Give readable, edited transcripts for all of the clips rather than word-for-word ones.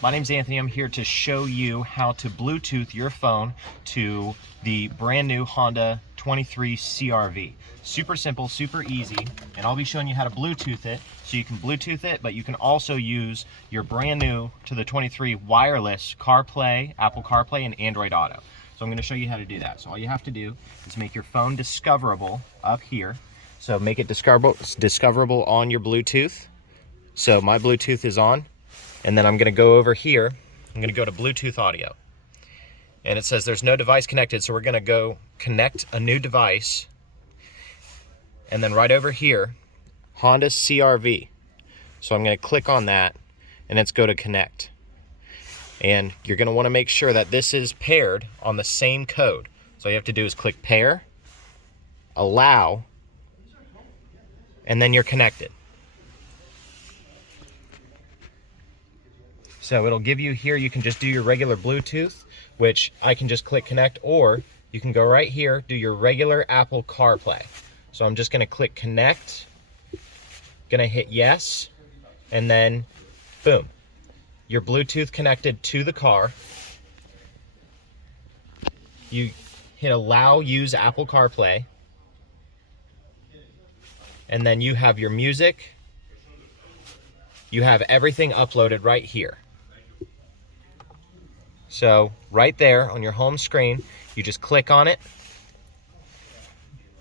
My name's Anthony. I'm here to show you how to Bluetooth your phone to the brand new Honda 23 CR-V. Super simple, super easy, and I'll be showing you how to Bluetooth it. So you can Bluetooth it, but you can also use your brand new to the 23 wireless CarPlay, Apple CarPlay, and Android Auto. So I'm going to show you how to do that. So all you have to do is make your phone discoverable up here. So make it discoverable on your Bluetooth. So my Bluetooth is on. And then I'm going to go over here. I'm going to go to Bluetooth audio. And it says there's no device connected, so we're going to go connect a new device. And then right over here, Honda CR-V. So I'm going to click on that, and it's go to connect. And you're going to want to make sure that this is paired on the same code. So all you have to do is click pair, allow, and then you're connected. So it'll give you here, you can just do your regular Bluetooth, which I can just click connect, or you can go right here, do your regular Apple CarPlay. So I'm just gonna click connect, gonna hit yes, and then boom. Your Bluetooth connected to the car. You hit allow, use Apple CarPlay, and then you have your music. You have everything uploaded right here. So right there on your home screen, you just click on it,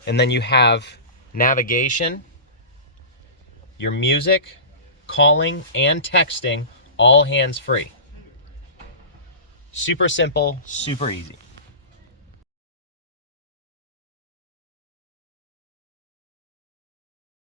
and then you have navigation, your music, calling, and texting, all hands-free. Super simple, super easy.